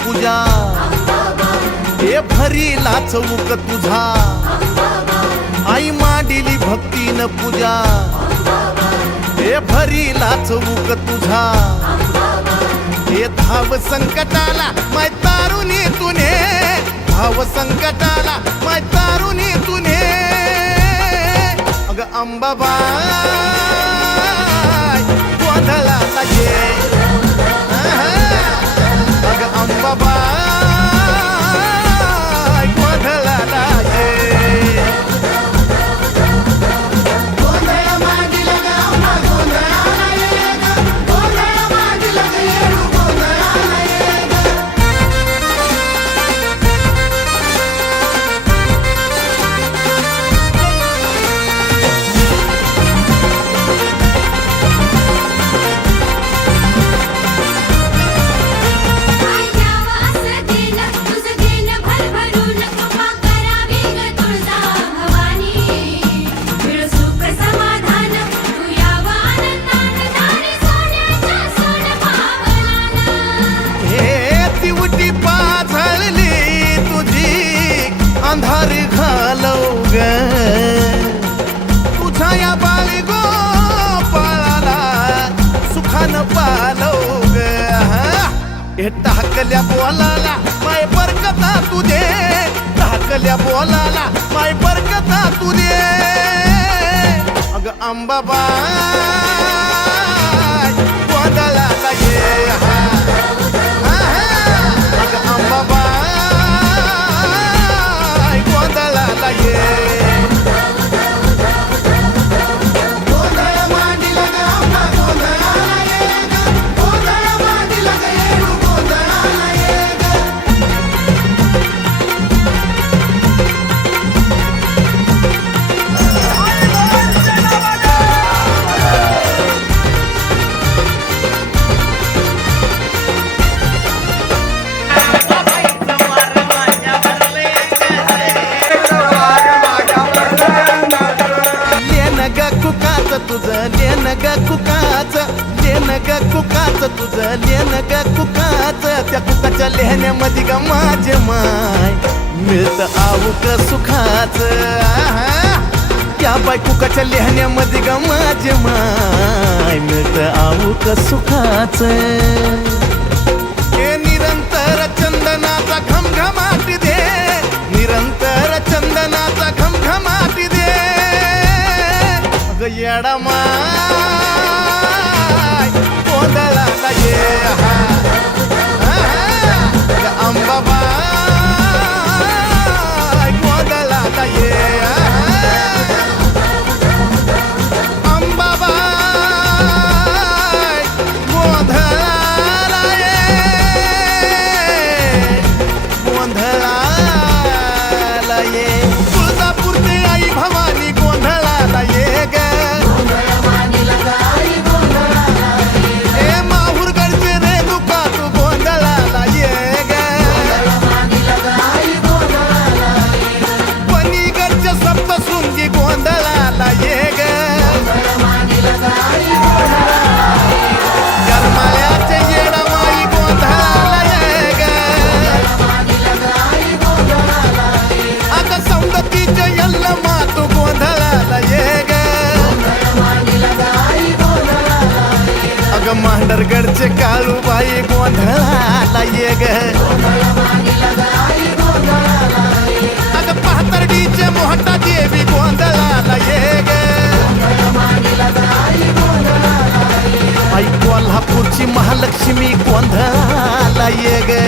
पूजा हे भरीला चौक तुझा आई मांडिली भक्तीन पूजा हे भरीला चौक तुझा हे धाव संकटाला माय तारुणी तुने धाव संकटाला माय तारुणी तुने अग अंबाबाई गोंधळाला ये अग अंबाबाई गोंधळाला ये अंधार घालव ग तुझ्या या बाळी गोपाळाला सुखानं पालव ग हे टाकल्या बोलाला माय बरकता तुझे टाकल्या बोलाला माय बरकता तुझे अग अंबाबाई गोंधळाला ये अग अंबाबाई तुझं लेन ग कुकाच लेन ग कुकाच तुझं लेन ग कुकाच त्या कुकाच्या लेहण्यामध्ये ग माझे माय मिळत आऊक सुखाच त्या बाय कुकाच्या लेहण्यामध्ये ग माझे माय मिळत आऊक सुखाच हे निरंतर चंदनाचा घमघमाट दे निरंतर चंदनाचा घमघमाट दे येडा माय गोंधळाला ये अंबाबाई गोंधळाला ये अंबाबाई गोंधळाला ये गोंधळाला ये तुळजापूरची आई भवानी गोंधळाला ये ग मांडरगडचे काळूबाई गोंधळाला ये ग अग पाथर्डीचे मोहटा देवी गोंधळाला ये ग आई कोल्हापूरची महालक्ष्मी गोंधळाला ये ग